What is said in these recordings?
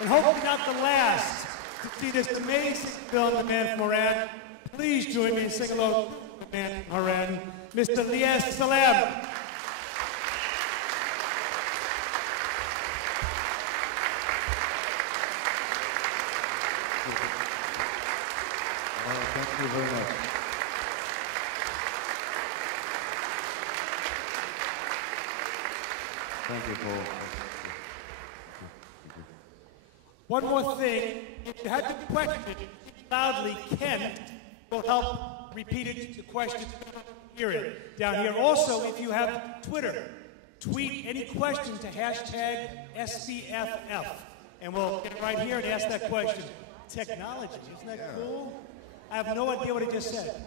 and hopefully not the last, to see this amazing film, The Man from Iran. Please join me in singing hello to The Man from Iran, Mr. Liaz Salem. Thank you very much. Thank you, Paul. One more thing, if you had to question it loudly, Ken will help repeat it, the question, hear it down here. Also, if you have Twitter, tweet any question to hashtag SBFF, and we'll get right here and ask that question. Technology, isn't that cool? I have no idea what he just said.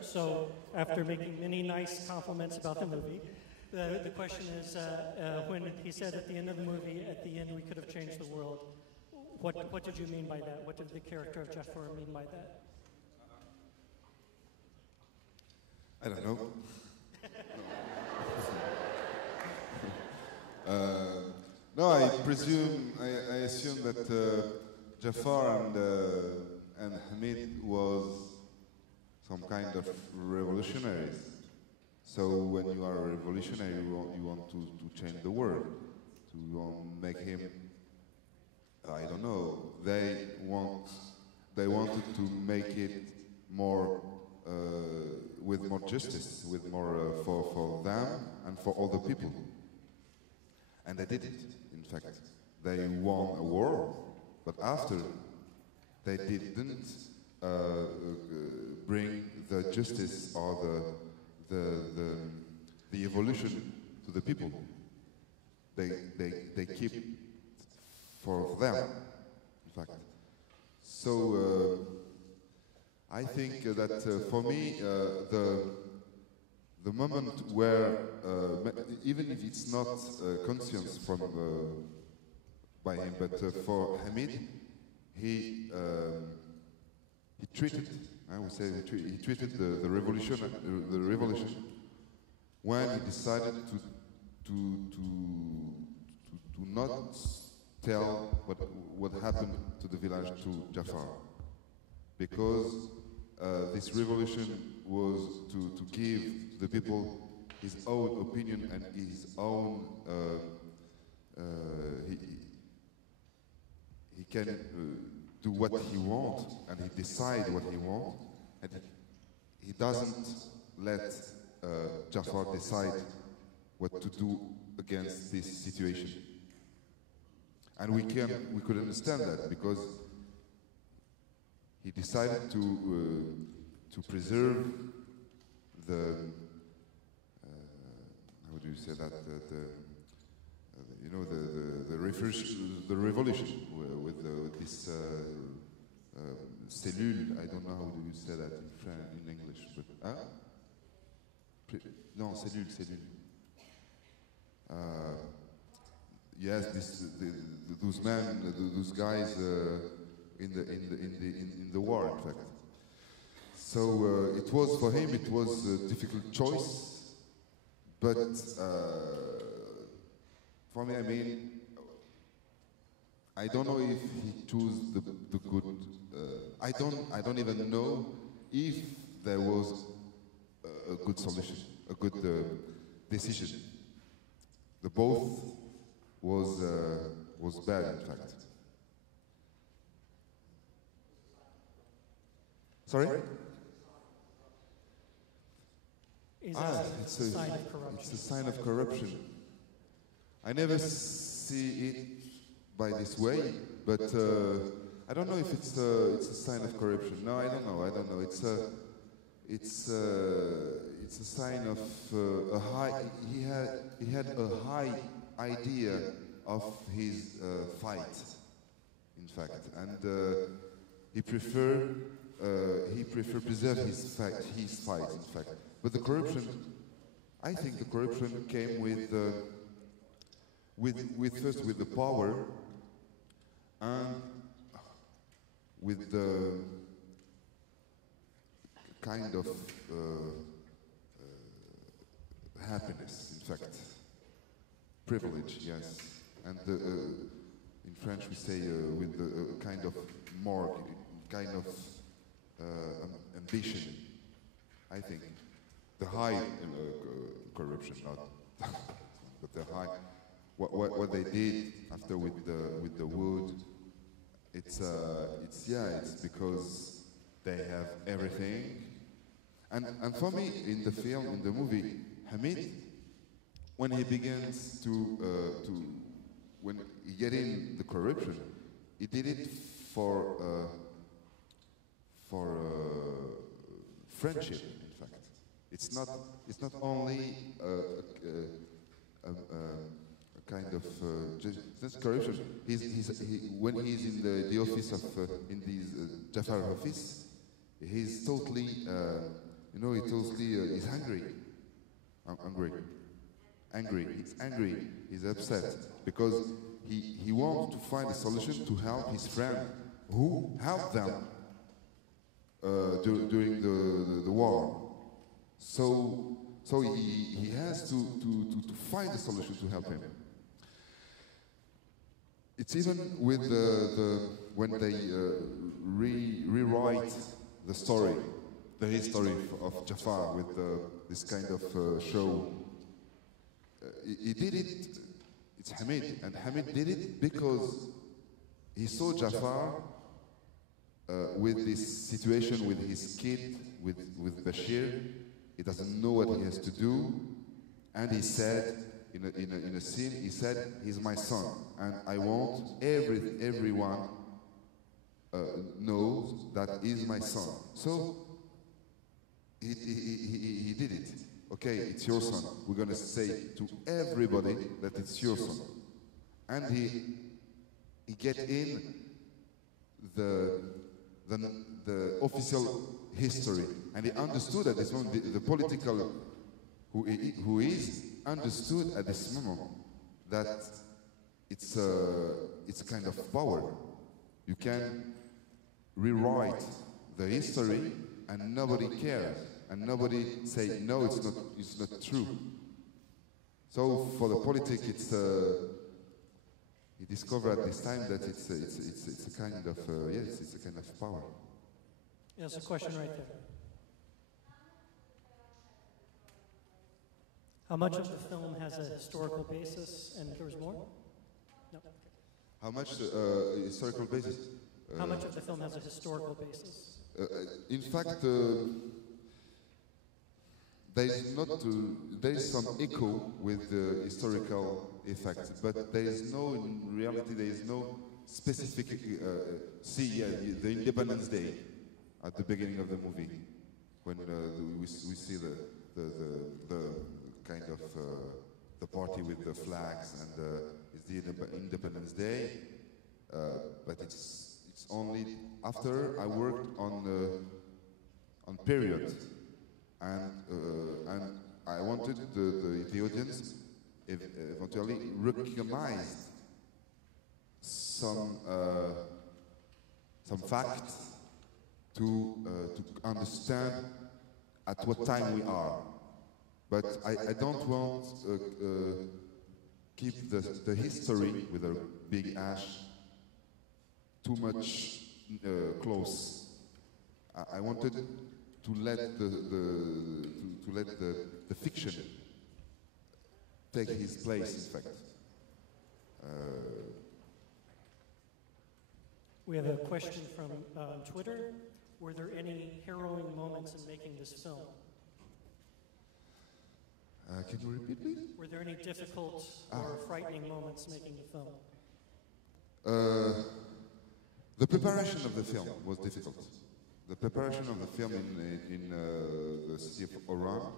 So after making many nice compliments about the movie, the question is, when he said at the end of the movie, at the end we could have changed the world, what did you mean by that? What did the character of Jafar mean by that? I don't know. No, I presume, I assume that Jafar and Hamid was some kind of revolutionaries. So when you are a revolutionary, you want to change the world, to make him, I don't know, they wanted to make it more, with more justice, with more for them and for all the people. And they did it, in fact. They won a war, but after they didn't bring the justice or the evolution to the people. They keep for them, in fact. So I think that for me the moment where even if it's not conscious from by him, but for Hamid, he treated, I would say, he treated the revolution when he decided to not tell what happened to the village to Jafar, because this revolution was to give the people his own opinion and his own he can do what he wants, and he decide what he wants, and he doesn't let Jafar decide what to do against this situation. And we could understand that, because he decided to preserve the how do you say that, you know, the revolution with this cellule. I don't know how do you say that in English, but no, cellule. Yes, those men, those guys in the war, in fact. So it was for him. It was a difficult choice, but for me, I mean, I don't know if he chose the good. I don't even know if there was a good solution, a good decision. The both was bad, in fact. Sorry? It's a sign of corruption. It's a sign of corruption. I never see it by this way, but I don't know if it's a sign of corruption. No, I don't know. It's a sign of a high. He had a high idea of his fight, in fact, and he preferred preserve his fight, in fact. But the corruption, I think the corruption came with first with the power and with the kind of happiness, in fact, privilege, yes, and in French we say with the kind of morgue, kind of ambition, I think. The high corruption, not, but the high. What they did after with the wood, it's because they have everything, and for me in the film, in the movie, Hamid, when he begins when he get in the corruption, he did it for friendship. In fact, it's not only a kind of just corruption. When he's in the office of in this Jafar office, he's totally he's hungry. He's angry. He's upset because he wants to find a solution to help his friend who helped them during the war. So he has to find a solution to help him. It's even with when they rewrite the story, the history of Jafar with this kind of show. He did it. It's Hamid, and Hamid did it because he saw Jafar with this situation with his kid, with Bashir. He doesn't know what he has to do, and he said in a scene, he said, "He's my son, and I want everyone knows that he's my son." So he did it. Okay, it's your son. We're going to say to everybody that it's your son, and he get in the official history, and he understood at this moment the political who is understood at this moment that it's a kind of power. You can rewrite the history, and nobody cares, and nobody say no, it's not true. So for the politic, it's he discovered at this time that it's a kind of yes, it's a kind of power. There's a question right there. How much of the film has a historical basis, and there's more? No. How much historical basis? How much of the film has a historical basis? In fact, there is some echo with the historical effects, but there is no, in reality, there is no specific. The Independence Day at the beginning of the movie, when we see the kind of the party with the flags, and it's the Independence Day, but it's only after I worked on period, and I wanted the audience eventually recognize some facts to understand at what time we are. But I don't want keep the history with a big H too much close. I wanted to let the fiction take his place, in fact. We have a question from Twitter. Were there any harrowing moments in making this film? Can you repeat, please? Were there any difficult or frightening moments making the film? The preparation of the film was difficult. The preparation of the film in the city of Oran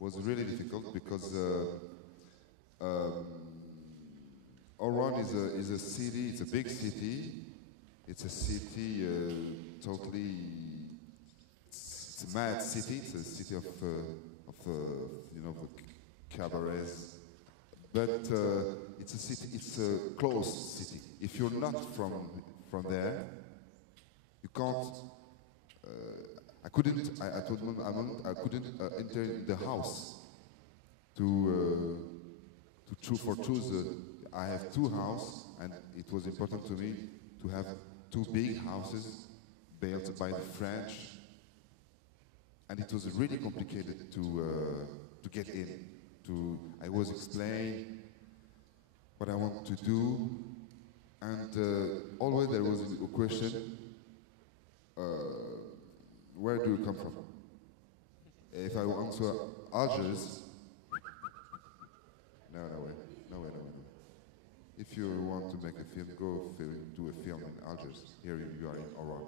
was really difficult because Oran is a city, it's a big city. It's a city totally, it's a mad city. It's a city of you know, cabarets. But it's a city, it's a closed city. If you're not from there, you can't. I told them I couldn't enter in the house to choose. I have two houses, and it was important to me to have two big houses built by the French, and it was really complicated to get in. I was explaining what I want to do, and always there was a question: where do you come from? If I answer Algiers, no way. If you want to make a film, go do a film in Algiers. Here you are in Oran.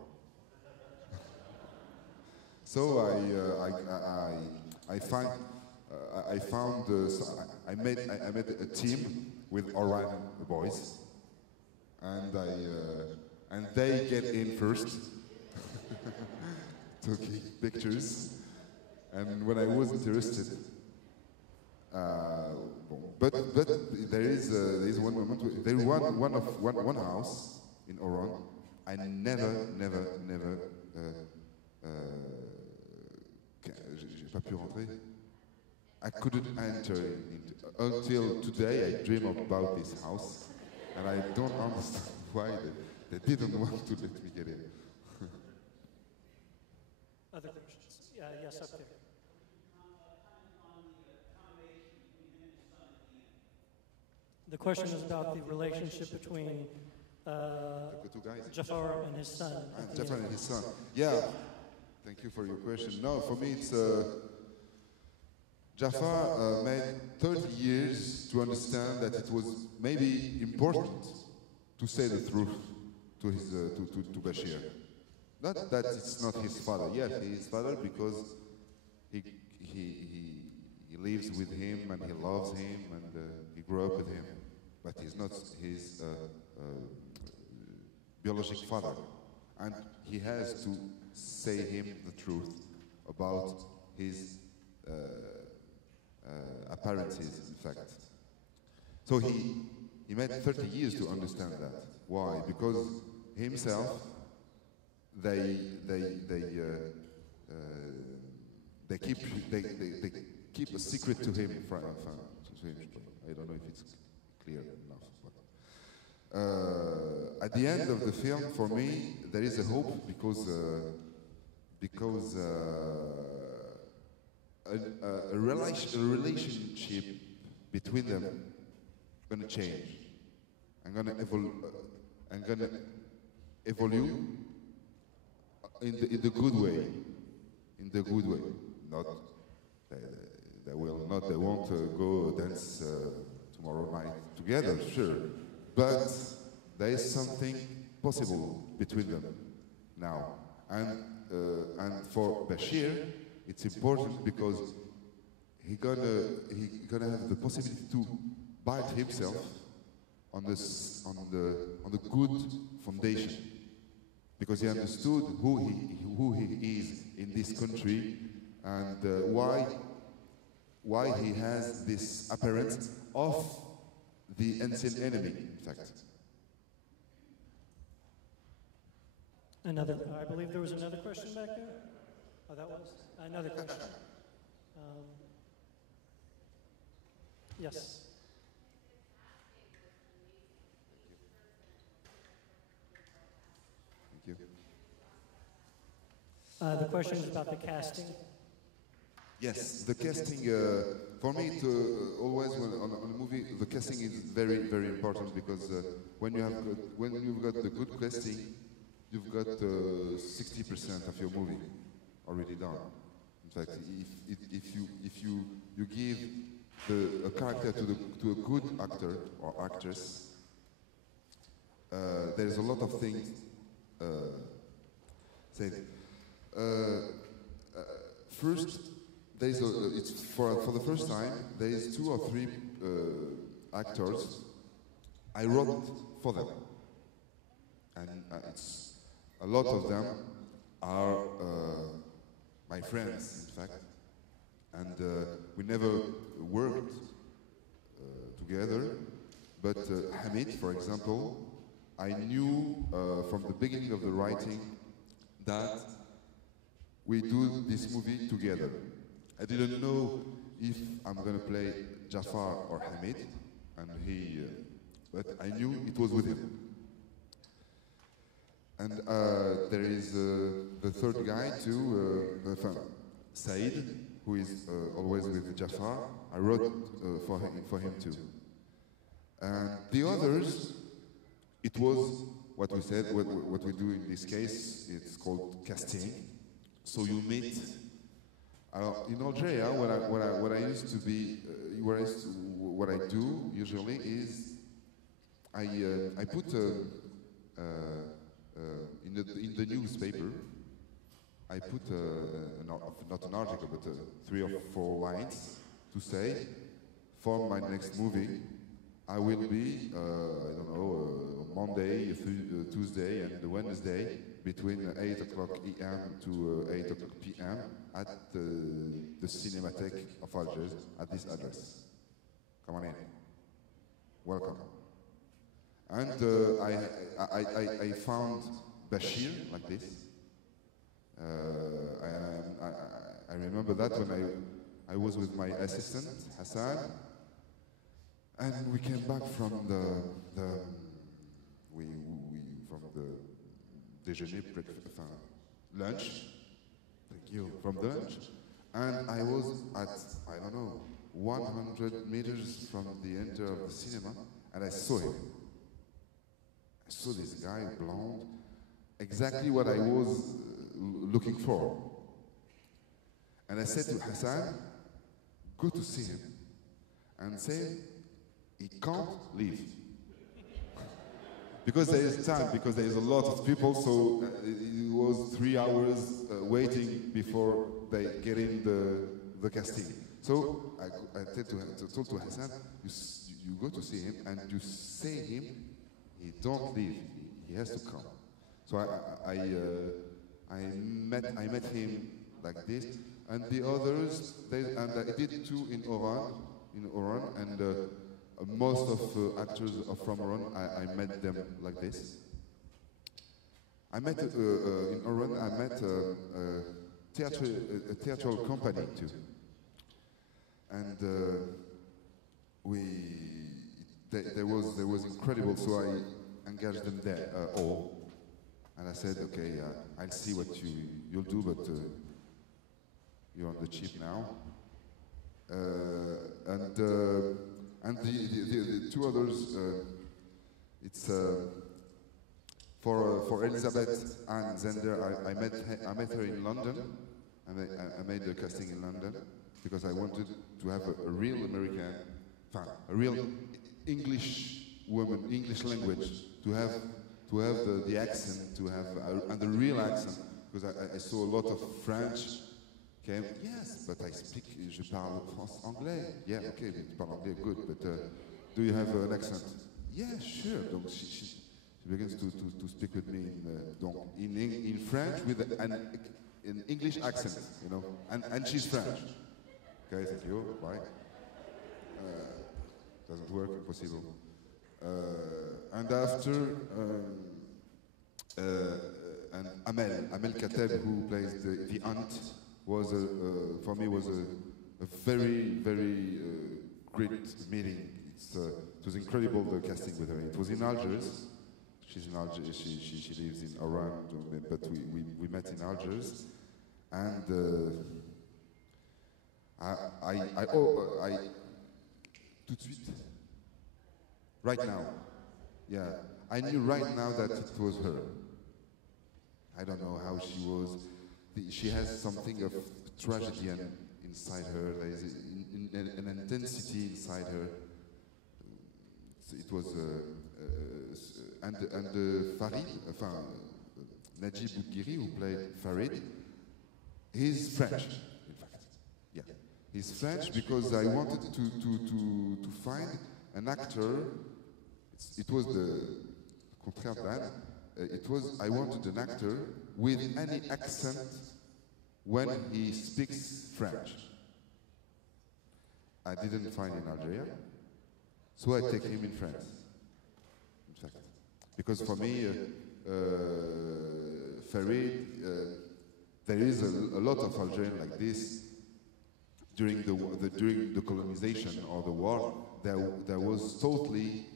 So I made a team with Oran boys, and they get in first, taking pictures, and when I was interested. But there is one moment. There is one house in Oran. I never. J'ai pas pu rentrer. I couldn't enter until today. I dream about this house, and I don't understand why they didn't want to let me get in. Other questions? Yes, up there. The question is about the relationship between Jafar and his son. Jafar and his son. Yeah. Thank you for your question. No, for me it's Jafar made 30 years to understand that it was maybe important to say the truth to his to Bashir. Not that it's not his father. Yes, he is his father because he lives with him and he loves him and he grew up with him. But he's not his biological father. And he has to say him the truth about his appearances, in fact. So he made 30 years to understand that. Why? Because himself, they keep a secret to him. I don't know if it's clear enough. But at the end of the film, for me, there is a hope because a relationship between them going to change. I'm going to evolve in the good way. In the good way. Not they won't go dance tomorrow night together, sure. But there is something possible between them now. And for Bashir, it's important because he's gonna have the possibility to build himself on the good foundation, because he understood who he is in this country and why he has this appearance of the ancient enemy, in fact. I believe there was another question back there. Oh, that was another question. Yes. you. The question is about the casting. Yes, the casting, for me, it, always on a movie, the casting is very, very important because when you've got the good casting, you've got 60% of your movie already done. In fact, if you give a character to a good actor or actress, there is a lot of things said. First, there is it's for the first time there is 2 or 3 actors I wrote for them, and it's a lot of them are my friends, in fact, and we never worked together. But Hamid, for example, I knew from the beginning of the writing that we do this movie together. I didn't know if I'm going to play Jafar or Hamid, and but I knew it was with him. And there is the third guy too, Said, who is always with Jafar. I wrote for him too. And the others, it was what we said, what we do in this case, it's called casting. So you meet. In Algeria, what I used to be, what I do usually is I put in the newspaper, I put not an article, but 3 or 4 lines to say, for my next movie, I will be, I don't know, Monday, Tuesday, and Wednesday between 8 o'clock a.m. to 8 o'clock p.m. at the Cinematheque of Algiers at this address. Come on in. Welcome. And I found Bashir like this. I remember that when I was with my assistant Hassan, and we came back from the déjeuner, lunch. Thank you. From the lunch, and I was at, I don't know, 100 meters from the enter of the cinema, and I saw him. I saw this guy, blonde, exactly what I was looking for. And I said to Hassan, go to see him and say, he can't leave. Because there is time, because there is a lot of people, so it was 3 hours waiting before they get in the casting. So I told to Hassan, you go to see him and you say him, he don't leave, he has to come. So I met him like this, and the others, and I did 2 in Oran, and most of actors from Oran, I met them like this. I met in Oran, I met a theatrical company too, and there was incredible. So I engaged them there all, and I said, okay, I'll see what you'll do, but you're on the cheap now, and the 2 others, it's for Elizabeth Ann Zender. I met her in London. I made the casting in London because I wanted to have a real American, a real English woman, English language, to have the accent, to have and the real accent, because I saw a lot of French. Okay, yes, but I speak, je parle anglais. Yeah, okay, you parle anglais, good, but do you have an accent? Yeah, sure. Donc she begins to speak with me in French with an English accent, you know, and she's French. Okay, thank you. Bye. Doesn't work, impossible. And after, and Amel Kateb, who plays the aunt, was for me was a very, very great meeting. It was incredible, the casting with her. It was in Algiers. She's in Algiers. She lives in Oran, but we met in Algiers, and I tout de suite, right now, yeah, I knew right now that it was her. I don't know how she was. She has something of tragedy inside her. There is an intensity inside her. It was and Farid, Najib Boudghiri, who played Farid, he's French, in fact. Yeah, he's French because I wanted to find an actor. It was the contraire plan. I wanted an actor with any accent when he speaks French. I didn't find in Algeria, so I take him in France, in fact. Because for me, Farid, there is a lot of Algerians like this. During the colonization or the war, there was totally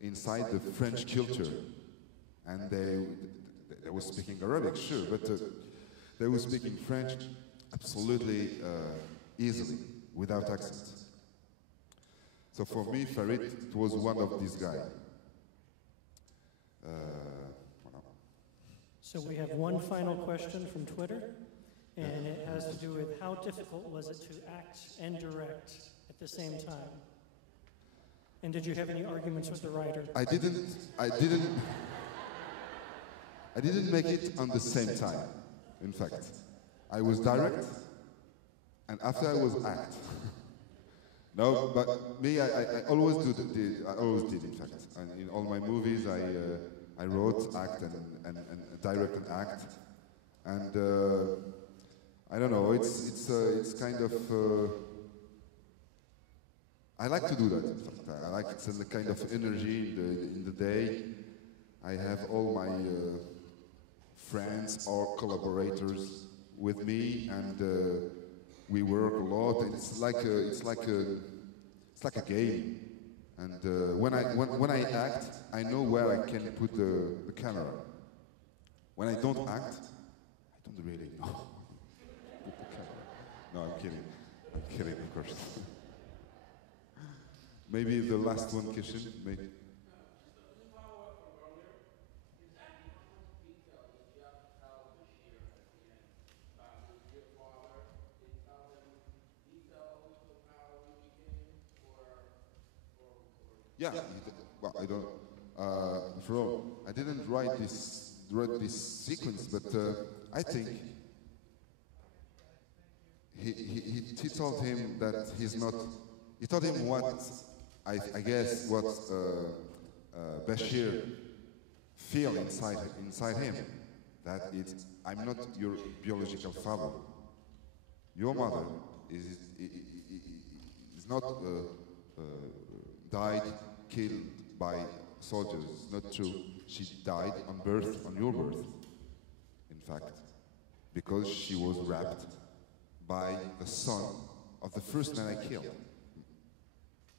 inside the French culture, and they were speaking Arabic, sure, but they were speaking French absolutely easily, without accent. So for me, Farid was one of these guys. So we have one final question from Twitter, and it has to do with how difficult was it to act and direct at the same time? And did you have any arguments with the writer? I didn't make it on the same time, in fact. I was direct, and after I was act. No, but me, I always I always did, in fact. And in all my movies, I wrote, act, and direct and act. And I don't know, it's kind of, I like to do that, in fact. I like it's a kind of energy in the day. I have all my friends or collaborators with me, and we work a lot. It's like a game. And when I act, I know where I can put the camera. When I don't act, I don't really know. Put the camera. No, I'm kidding. I'm kidding, of course. Maybe the last one, Kishin. Maybe. Yeah, well, I don't. For all, I didn't write this sequence, but I think he told him that he's not. He told him what I guess what Bashir feel inside him, that I'm not your biological father. Your mother is not died, killed by soldiers. It's not true. She died on your birth, in fact, because she was raped by the son of the first man I killed.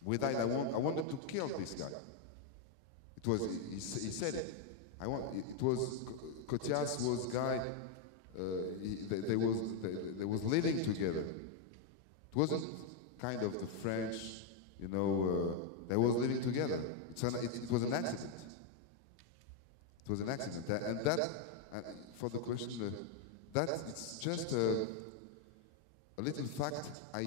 I wanted to kill this guy. It was, he said it. It was, Kotias was guy, they was living together. It wasn't kind of the French, you know, they was living together. It was an accident. It was an accident. And that, for the question, that it's just a little fact. I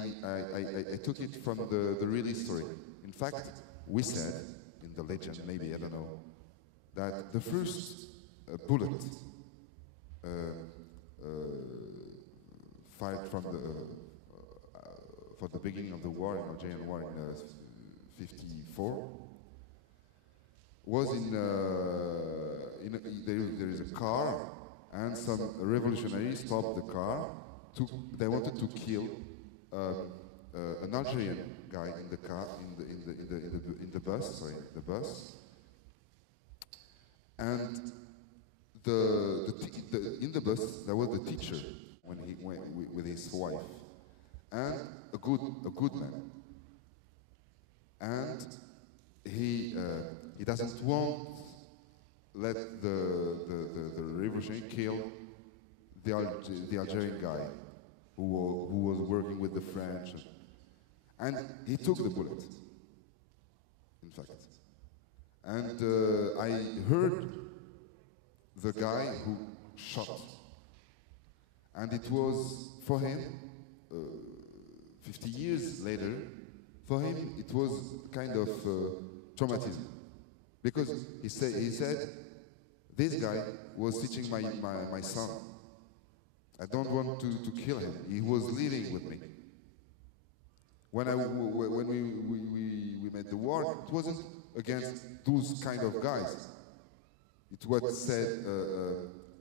took it from the real history. In fact, we said, in the legend, maybe, I don't know, that the first bullet fired from for the beginning of the war, in Algerian war in 54, was there is a car, and some revolutionaries stopped the car. They wanted to kill an Algerian guy in the car, in the bus. Sorry, the bus. And in the bus there was the teacher when he went with his wife, and a good man. And he he doesn't want let the revolution kill the Algerian guy who was working with the French, and he took the bullet, in fact. And I heard the guy who shot, and it was for him, 50 years later, for him it was kind of traumatism, because he said, this guy was teaching my son. I don't want to kill him. He was living with me. When we made the war, it wasn't against those kind of guys. It's what said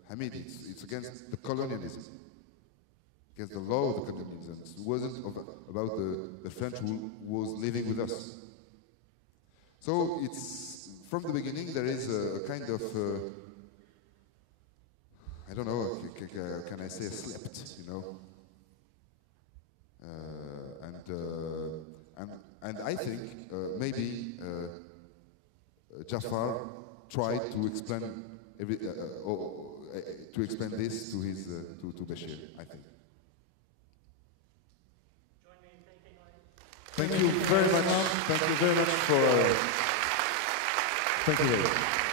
Hamid. It's against the colonialism, against the law of the colonialism. It wasn't about the French who was living with us. So it's from the beginning there is a kind of I don't know, can I say slept, you know? And I think maybe Jafar tried to explain this to his to Bashir, I think. Thank you very much. Thank you very much for. Thank you very much.